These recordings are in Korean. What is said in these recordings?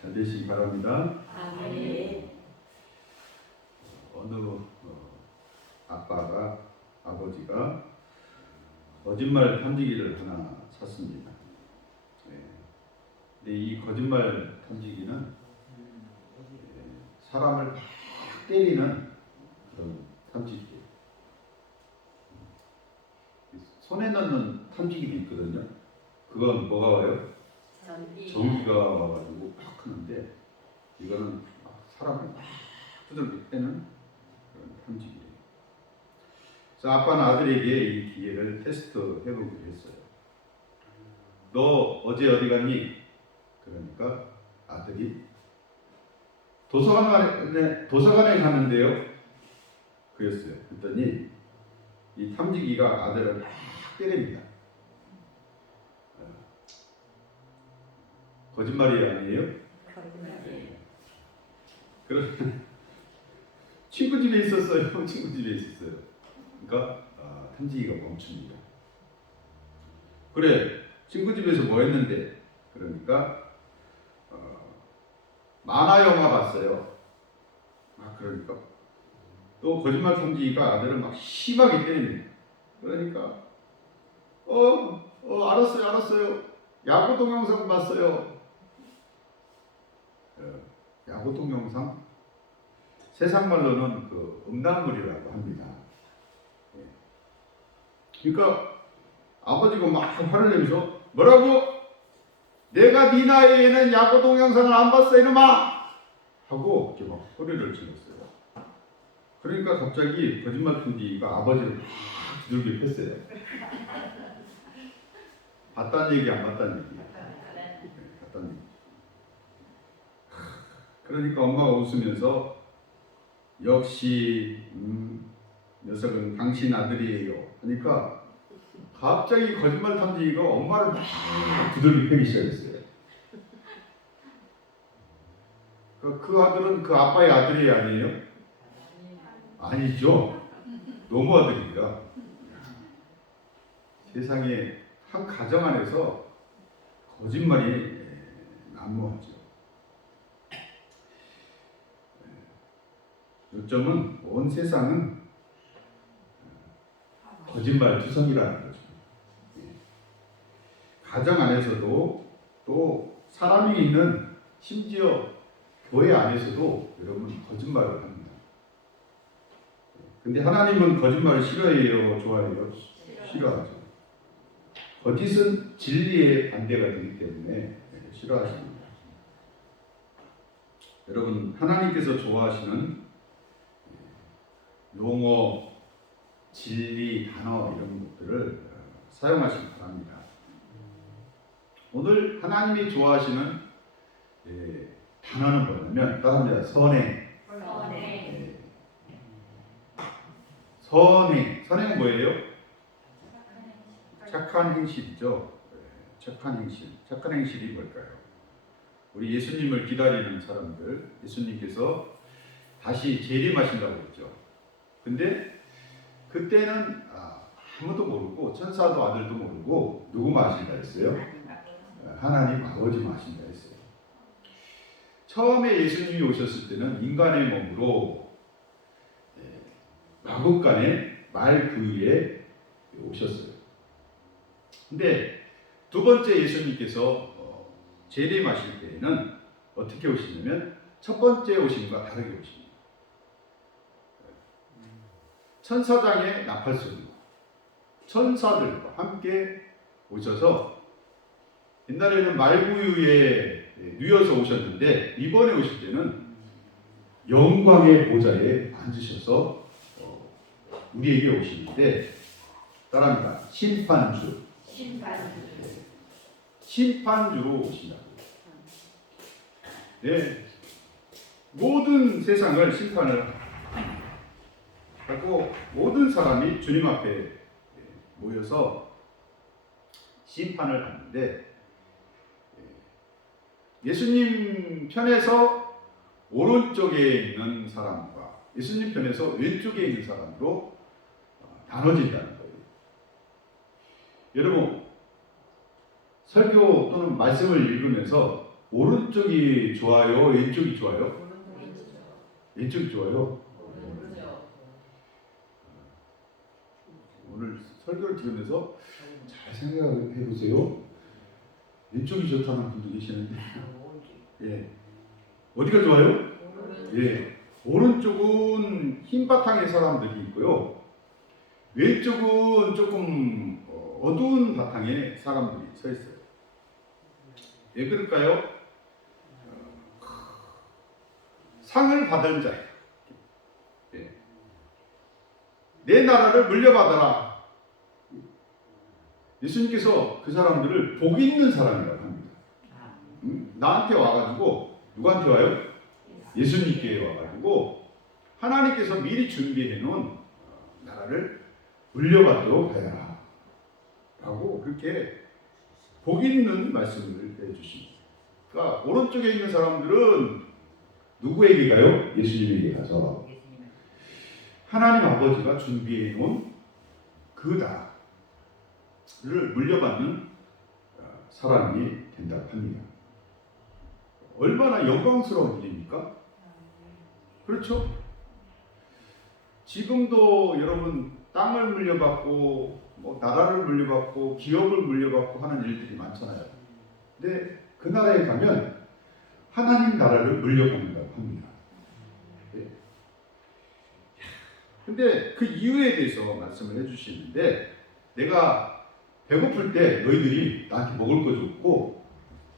잘 되시기 바랍니다. 아멘. 어느 아버지가 거짓말 탐지기를 하나 샀습니다. 근데 이 거짓말 탐지기는 사람을 막 때리는 그런 탐지기예요. 손에 넣는 탐지기도 있거든요. 그건 뭐가 와요? 전기가 와가지고 팍 하는데, 이거는 사람을 막 두들겨 패는 그런 탐지기예요. 그래서 아빠는 아들에게 이 기계를 테스트 해보기로 했어요. 너 어제 어디 갔니? 그러니까 아들이 도서관에 가는데요. 그랬어요. 그랬더니 이 탐지기가 아들을 막 때립니다. 거짓말이 아니에요? 네. 그러면 친구 집에 있었어요. 친구 집에 있었어요. 그러니까 탐지기가 멈춥니다. 그래, 친구 집에서 뭐 했는데? 그러니까 만화 영화 봤어요. 그러니까 또 거짓말 탐지기가 아들을 막 심하게 때립니다. 그러니까 알았어요. 야구 동영상 봤어요. 야구 동영상? 세상 말로는 그 음란물이라고 합니다. 그러니까 아버지가 막 화를 내면서 뭐라고? 내가 네 나이에는 야구 동영상을 안 봤어 이놈아! 하고 이렇게 막 소리를 질렀어요. 그러니까 갑자기 거짓말 탐지기가 아버지를 막 두들겨 팼어요. 봤다는 얘기 안 봤다는 얘기? 봤다는 얘기. 그러니까 엄마가 웃으면서 역시 녀석은 당신 아들이에요 하니까 갑자기 거짓말 탐지기가 엄마를 막 두들겨 패기 시작했어요. 그 아들은 그 아빠의 아들이 아니에요? 아니죠. 노모 아들입니다. 세상에 한 가정 안에서 거짓말이 난무하죠. 요점은 온 세상은 거짓말 투성이라는 거죠. 가정 안에서도 또 사람이 있는 심지어 교회 안에서도 여러분 거짓말을 합니다. 근데 하나님은 거짓말을 싫어해요? 좋아해요? 싫어하죠. 거짓은 진리의 반대가 되기 때문에 싫어하십니다. 여러분 하나님께서 좋아하시는 용어, 진리, 단어 이런 것들을 사용하시기 바랍니다. 오늘 하나님이 좋아하시는 단어는 뭐냐면 따라합니다. 선행. 선행 뭐예요? 착한 행실이죠. 착한 행실이 뭘까요? 우리 예수님을 기다리는 사람들, 예수님께서 다시 재림하신다고 했죠. 근데 그때는 아무도 모르고 천사도 아들도 모르고 누구만 아신다 했어요? 하나님 아버지만 아신다 했어요. 처음에 예수님이 오셨을 때는 인간의 몸으로 마국간에 말 그 위에 오셨어요. 근데 두 번째 예수님께서 재림하실 때에는 어떻게 오시냐면 첫 번째 오심과 다르게 오십니다. 천사장의 나팔소리와 천사들과 함께 오셔서 옛날에는 말구유에 누워서 오셨는데 이번에 오실 때는 영광의 보좌에 앉으셔서 우리에게 오시는데 따라합니다. 심판주로 오신다고. 네, 모든 세상을 심판을 하고 모든 사람이 주님 앞에 모여서 심판을 하는데 예수님 편에서 오른쪽에 있는 사람과 예수님 편에서 왼쪽에 있는 사람으로 나눠진다는 거예요. 여러분 설교 또는 말씀을 읽으면서 오른쪽이 좋아요? 왼쪽이 좋아요? 왼쪽이 좋아요? 오늘 설교를 들으면서 잘 생각해 보세요. 왼쪽이 좋다는 분도 계시는데, 예, 어디가 좋아요? 예, 오른쪽은 흰 바탕의 사람들이 있고요. 왼쪽은 조금 어두운 바탕의 사람들이 서 있어요. 왜 그럴까요? 상을 받은 자, 예. 내 나라를 물려받아라. 예수님께서 그 사람들을 복 있는 사람이라고 합니다. 나한테 와가지고 누구한테 와요? 예수님께 와가지고 하나님께서 미리 준비해 놓은 나라를 물려받도록 하여라 라고 그렇게 복 있는 말씀을 해주십니다. 그러니까 오른쪽에 있는 사람들은 누구에게 가요? 예수님에게 가서 하나님 아버지가 준비해 놓은 그 나라를 물려받는 사람이 된다고 합니다. 얼마나 영광스러운 일입니까? 그렇죠? 지금도 여러분 땅을 물려받고 나라를 물려받고 기업을 물려받고 하는 일들이 많잖아요. 근데 그 나라에 가면 하나님 나라를 물려받는다고 합니다. 네. 근데 그 이유에 대해서 말씀을 해주시는데, 내가 배고플 때 너희들이 나한테 먹을 거 줬고,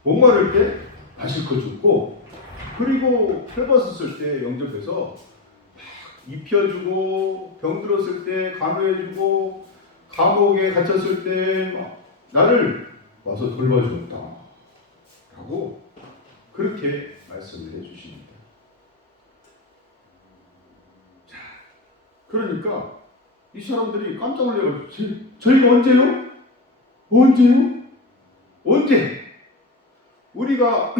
목마를 때 마실 거 줬고, 그리고 헐벗었을 때 영접해서 입혀주고, 병들었을 때 간호해주고, 감옥에 갇혔을 때 나를 와서 돌봐주었다 라고 그렇게 말씀을 해주십니다. 자, 그러니까 이 사람들이 깜짝 놀라서 저희가 언제요? 언제요? 언제? 우리가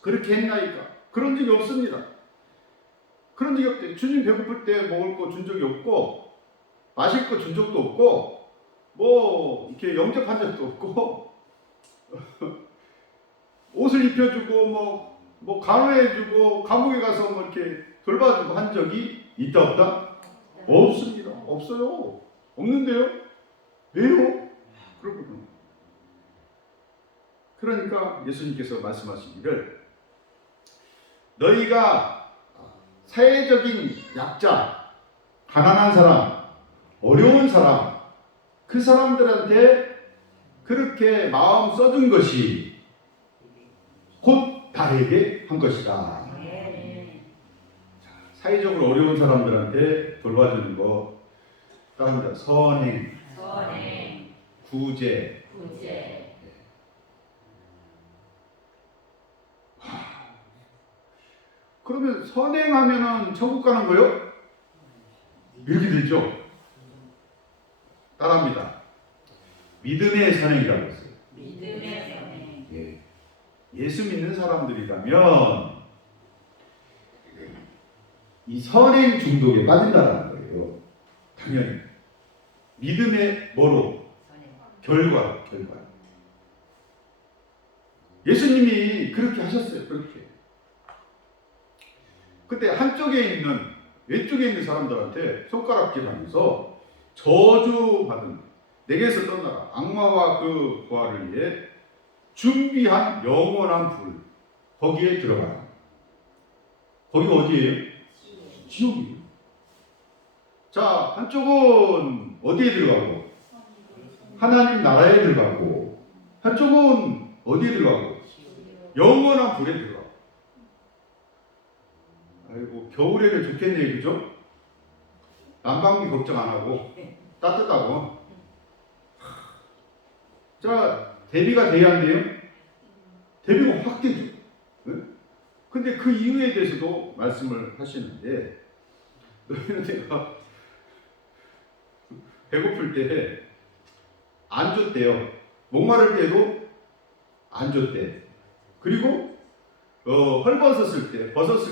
그렇게 했나이까? 그런 적이 없습니다. 그런 적이 없대. 주님 배고플 때 먹을 거 준 적이 없고, 마실 거 준 적도 없고, 이렇게 영접한 적도 없고, 옷을 입혀주고, 간호해주고, 감옥에 가서 이렇게 돌봐주고 한 적이 있다 없다? 없습니다. 없어요. 없는데요? 왜요? 그렇군요. 그러니까 예수님께서 말씀하시기를, 너희가 사회적인 약자, 가난한 사람, 어려운 사람, 그 사람들한테 그렇게 마음 써준 것이 곧 나에게 한 것이다. 사회적으로 어려운 사람들한테 돌봐주는 거, 따릅니다. 선행, 구제. 그러면 선행하면은 천국 가는 거요? 이렇게 되죠. 따라합니다. 믿음의 선행이라고 했어요. 믿음의 선행. 예. 예수 믿는 사람들이라면 이 선행 중독에 빠진다는 거예요. 당연히. 믿음의 뭐로? 결과. 예수님이 그렇게 하셨어요. 그렇게. 그때 왼쪽에 있는 사람들한테 손가락질하면서 저주받은, 내게서 떠나라, 악마와 그 부하를 위해 준비한 영원한 불, 거기에 들어가라. 거기가 어디예요? 지옥이에요. 자, 한쪽은 어디에 들어가고? 하나님 나라에 들어가고, 한쪽은 어디에 들어가고? 영원한 불에 들어가고. 아이고, 겨울에는 좋겠네요, 그죠? 난방비 걱정 안 하고 따뜻하고. 자, 대비가 돼야 안 돼요? 대비가 확 되죠. 네? 근데 그 이유에 대해서도 말씀을 하시는데, 너희는 내가 배고플 때 안 줬대요. 목마를 때도 안 줬대. 그리고 벗었을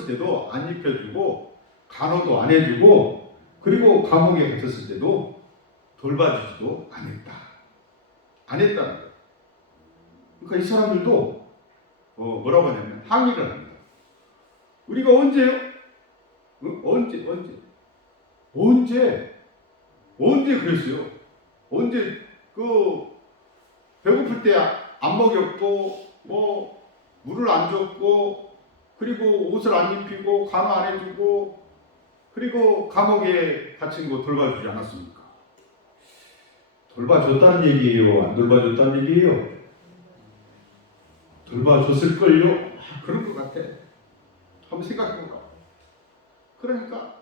때도 안 입혀주고, 간호도 안 해주고, 그리고 감옥에 갇혔을 때도 돌봐주지도 안 했다는 거예요. 그러니까 이 사람들도 뭐라고 하냐면 항의를 합니다. 우리가 언제요? 언제 그랬어요? 언제 배고플 때 안 먹였고 물을 안 줬고 그리고 옷을 안 입히고 간호 안 해주고 그리고 감옥에 갇힌 거 돌봐주지 않았습니까? 돌봐줬다는 얘기예요? 안 돌봐줬다는 얘기예요? 돌봐줬을걸요? 그런 것 같아. 한번 생각해보라. 그러니까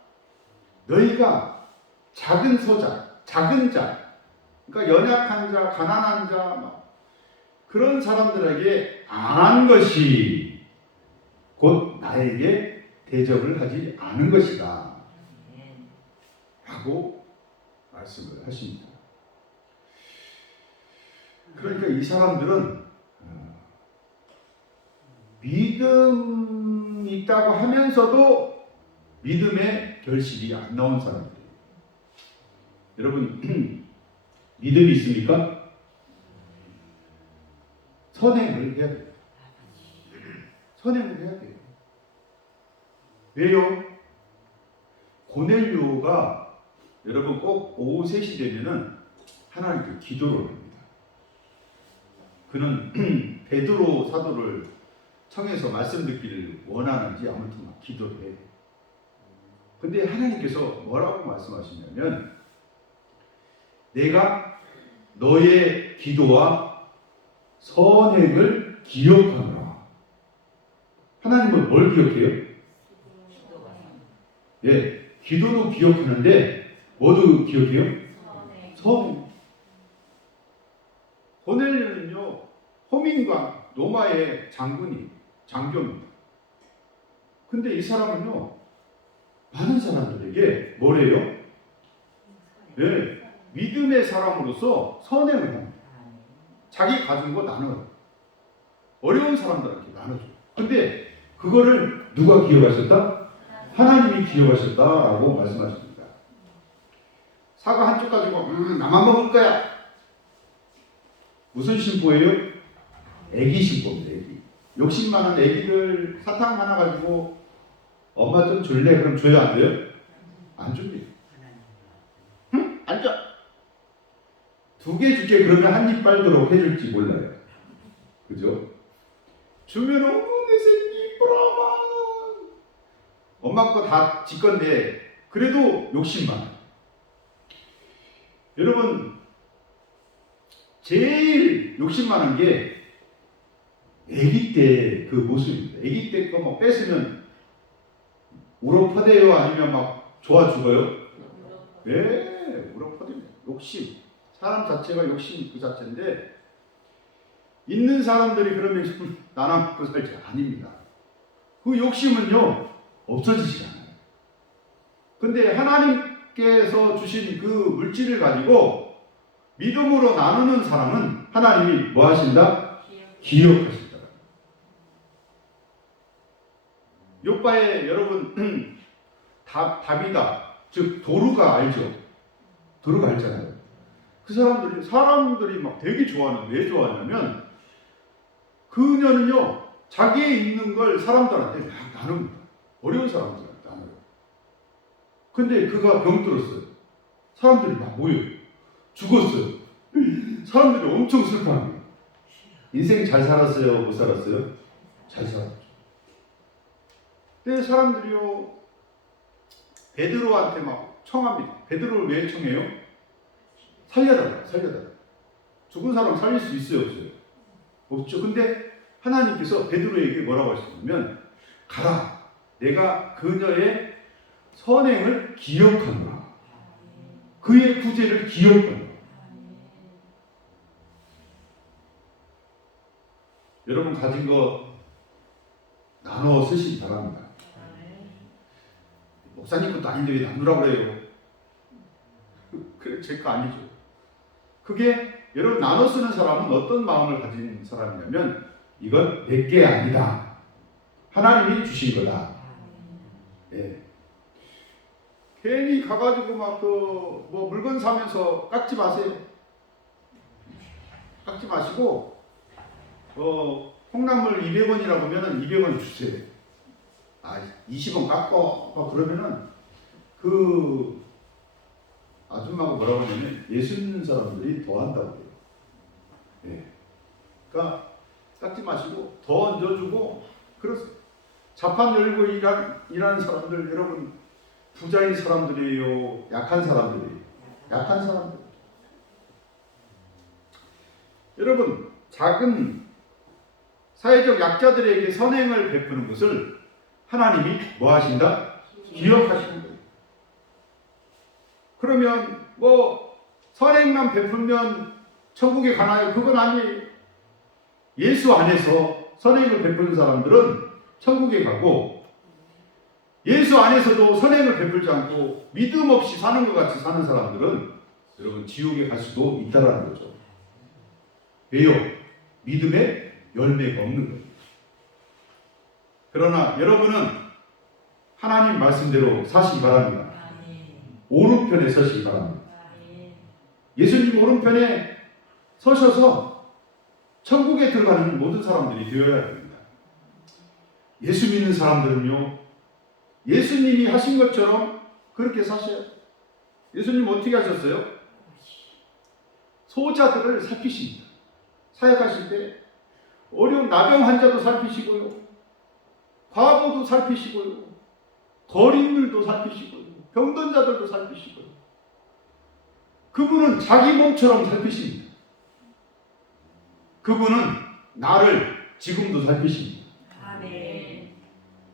너희가 작은 소자, 작은 자, 그러니까 연약한 자, 가난한 자 그런 사람들에게 안한 것이 곧 나에게 대접을 하지 않은 것이다 라고 말씀을 하십니다. 그러니까 이 사람들은 믿음이 있다고 하면서도 믿음의 결실이 안 나온 사람들이에요. 여러분 믿음이 있습니까? 선행을 해야 돼요. 선행을 해야 돼요. 왜요? 고넬료가 여러분 꼭 오후 3시 되면은 하나님께 기도를 합니다. 그는 베드로 사도를 청해서 말씀 듣기를 원하는지 아무튼 막 기도를 해요. 근데 하나님께서 뭐라고 말씀하시냐면 내가 너의 기도와 선행을 기억하노라. 하나님은 뭘 기억해요? 예, 기도도 기억하는데 뭐도 기억해요? 선행. 고넬료는요 호민과 로마의 장교입니다. 근데 이 사람은요 많은 사람들에게 뭐래요? 예, 믿음의 사람으로서 선행을 합니다. 자기 가진 거 나눠요. 어려운 사람들한테 나눠줘요. 근데 그거를 누가 기억하셨다? 하나님이 기억하셨다라고 말씀하십니다. 사과 한쪽 가지고 나만 먹을 거야. 무슨 신보예요? 애기 신보입니다. 애기. 욕심 많은 애기들 사탕 하나 가지고 엄마 좀 줄래? 그럼 줘요? 안 돼요? 안 줍니다. 응? 안 줘. 2개 줄게 그러면 한 입 빨도록 해줄지 몰라요. 그죠? 주면 내 새끼 이뻐라. 엄마 거 다 지 건데 그래도 욕심 많아요. 여러분 제일 욕심 많은 게 아기 때 그 모습입니다. 아기 때 거 뭐 뺏으면 울어퍼대요? 아니면 막 좋아 죽어요? 네, 울어퍼대요. 욕심. 사람 자체가 욕심 그 자체인데 있는 사람들이 그러면 나눠 먹고 살지 아닙니다. 그 욕심은요 없어지지 않아요. 근데 하나님께서 주신 그 물질을 가지고 믿음으로 나누는 사람은 하나님이 뭐 하신다? 기억하신다. 욥바에 여러분 다비다 즉 도루가 알죠? 도루가 알잖아요. 그 사람들이 막 되게 좋아하는 왜 좋아하냐면 그녀는요 자기에 있는 걸 사람들한테 막 나눕니다. 어려운 사람들한테 나눠요. 근데 그가 병들었어요. 사람들이 막 모여요. 죽었어요. 사람들이 엄청 슬퍼합니다. 인생 잘 살았어요? 못 살았어요? 잘 살았죠. 근데 사람들이요 베드로한테 막 청합니다. 베드로를 왜 청해요? 살려달라. 죽은 사람 살릴 수 있어요? 없어요? 없죠. 근데 하나님께서 베드로에게 뭐라고 하시냐면 가라. 내가 그녀의 선행을 기억하노라. 그의 구제를 기억하노라. 여러분 가진 거 나눠 쓰시기 바랍니다. 목사님 것도 아닌데 왜 나누라고 그래요? 그래 제 거 아니죠. 그게 여러분 나눠 쓰는 사람은 어떤 마음을 가진 사람이냐면 이건 내 게 아니다. 하나님이 주신 거다. 예. 괜히 가가지고 막 뭐 물건 사면서 깎지 마세요. 깎지 마시고 콩나물 200원이라고 하면은 200원 주세요. 20원 깎어. 막 그러면은 그 아줌마가 뭐라고 하냐면 예수 믿는 사람들이 더 한다고 해요. 예. 그러니까 깎지 마시고 더 얹어주고 그러세요. 자판 열고 일하는 사람들 여러분 부자인 사람들이에요? 약한 사람들이에요? 약한 사람들. 여러분 작은 사회적 약자들에게 선행을 베푸는 것을 하나님이 뭐 하신다? 기억하시는 거예요. 그러면 뭐 선행만 베풀면 천국에 가나요? 그건 아니에요. 예수 안에서 선행을 베푸는 사람들은 천국에 가고 예수 안에서도 선행을 베풀지 않고 믿음 없이 사는 것 같이 사는 사람들은 여러분 지옥에 갈 수도 있다라는 거죠. 왜요? 믿음의 열매가 없는 거예요. 그러나 여러분은 하나님 말씀대로 사시기 바랍니다. 오른편에 서시기 바랍니다. 예수님 오른편에 서셔서 천국에 들어가는 모든 사람들이 되어야 됩니다. 예수 믿는 사람들은요, 예수님이 하신 것처럼 그렇게 사셔야 돼요. 예수님 어떻게 하셨어요? 소자들을 살피십니다. 사역하실 때 어려운 나병 환자도 살피시고요, 과부도 살피시고요, 거린들도 살피시고요, 병든 자들도 살피시고요. 그분은 자기 몸처럼 살피십니다. 그분은 나를 지금도 살피십니다. 아멘.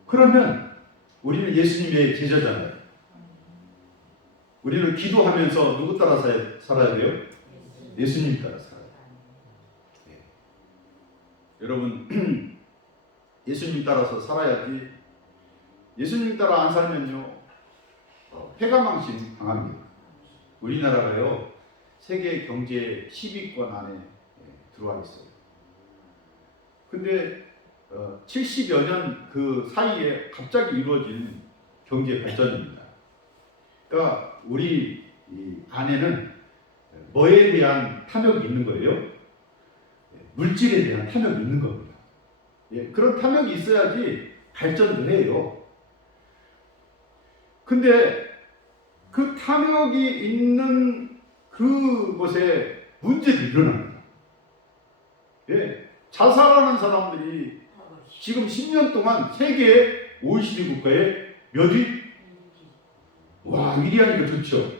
그러면 우리는 예수님의 제자잖아요. 우리는 기도하면서 누구 따라 살아야 돼요? 예수님 따라 살아야 돼요. 네. 여러분 예수님 따라서 살아야지 예수님 따라 안 살면요 패가망신 당합니다. 우리나라가요 세계 경제 10위권 안에 들어와 있어요. 근데 70여 년 그 사이에 갑자기 이루어진 경제 발전입니다. 그러니까 우리 이 안에는 뭐에 대한 탐욕이 있는 거예요? 물질에 대한 탐욕이 있는 겁니다. 예, 그런 탐욕이 있어야지 발전도 해요. 근데 그 탐욕이 있는 그곳에 문제도 일어납니다. 예, 자살하는 사람들이 지금 10년 동안 세계 OECD 국가에 몇 위? 와, 1위 하니까 좋죠.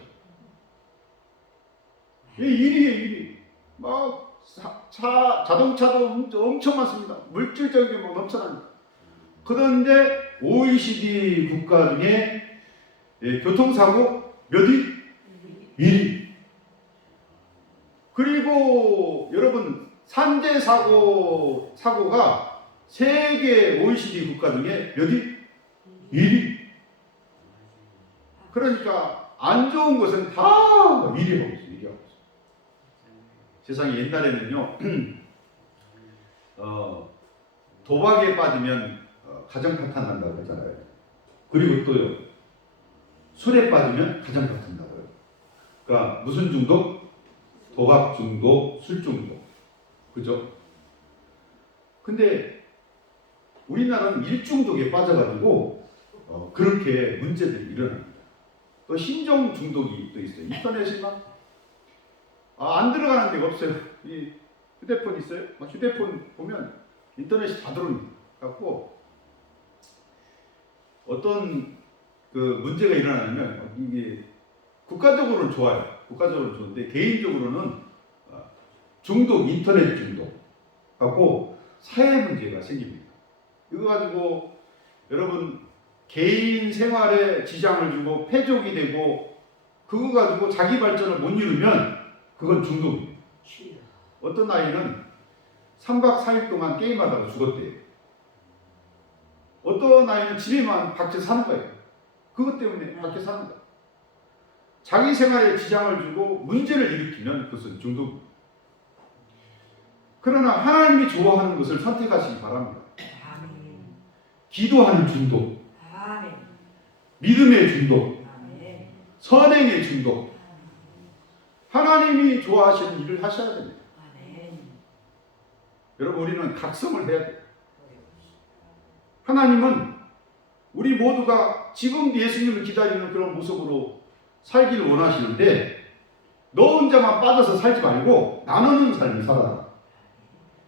예, 1위에 1위. 막 자동차도 엄청 많습니다. 물질적인 게 뭐 넘쳐납니다. 그런데 OECD 국가 중에 교통사고 몇 위? 1위. 그리고 여러분 산재 사고가 세계 OECD 국가 중에 몇 위? 1위. 그러니까 안 좋은 것은 다 1위하고 있어요. 1위하고 있어요. 세상에 옛날에는요 도박에 빠지면 가정 파탄 난다고 하잖아요. 그리고 또요 술에 빠지면 가정 파탄 나고요. 그러니까 무슨 중독? 도박 중독, 술 중독. 그죠? 근데 우리나라는 일중독에 빠져가지고 그렇게 문제들이 일어납니다. 또 신종 중독이 또 있어요. 인터넷이 안 들어가는 데가 없어요. 이 휴대폰 있어요? 휴대폰 보면 인터넷이 다 들어옵니다. 갖고 어떤 그 문제가 일어나면 이게 국가적으로는 좋아요. 국가적으로는 좋은데 개인적으로는 중독, 인터넷 중독 갖고 사회 문제가 생깁니다. 이거 가지고 여러분 개인 생활에 지장을 주고 폐족이 되고 그거 가지고 자기 발전을 못 이루면 그건 중독입니다. 어떤 아이는 3박 4일 동안 게임하다가 죽었대요. 어떤 아이는 집에만 밖에 사는 거예요. 그것 때문에 밖에 사는 거예요. 자기 생활에 지장을 주고 문제를 일으키면 그것은 중독입니다. 그러나 하나님이 좋아하는 것을 선택하시기 바랍니다. 기도하는 중독, 믿음의 중독, 선행의 중독, 하나님이 좋아하시는 일을 하셔야 됩니다. 여러분 우리는 각성을 해야 돼요. 하나님은 우리 모두가 지금 예수님을 기다리는 그런 모습으로 살기를 원하시는데 너 혼자만 빠져서 살지 말고 나누는 삶을 살아라.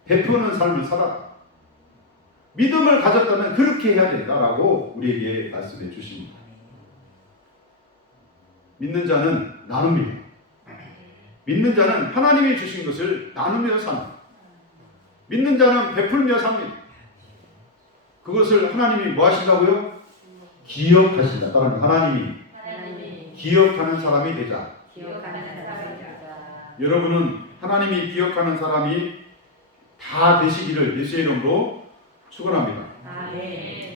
베푸는 삶을 살아라. 믿음을 가졌다면 그렇게 해야 된다라고 우리에게 말씀해 주십니다. 믿는 자는 나눕니다. 믿는 자는 하나님이 주신 것을 나누며 삽니다. 믿는 자는 베풀며 삽니다. 그것을 하나님이 뭐 하신다고요? 기억하신다. 따라하면 하나님이 기억하는 사람이 되자. 여러분은 하나님이 기억하는 사람이 다 되시기를 예수의 이름으로 축원합니다.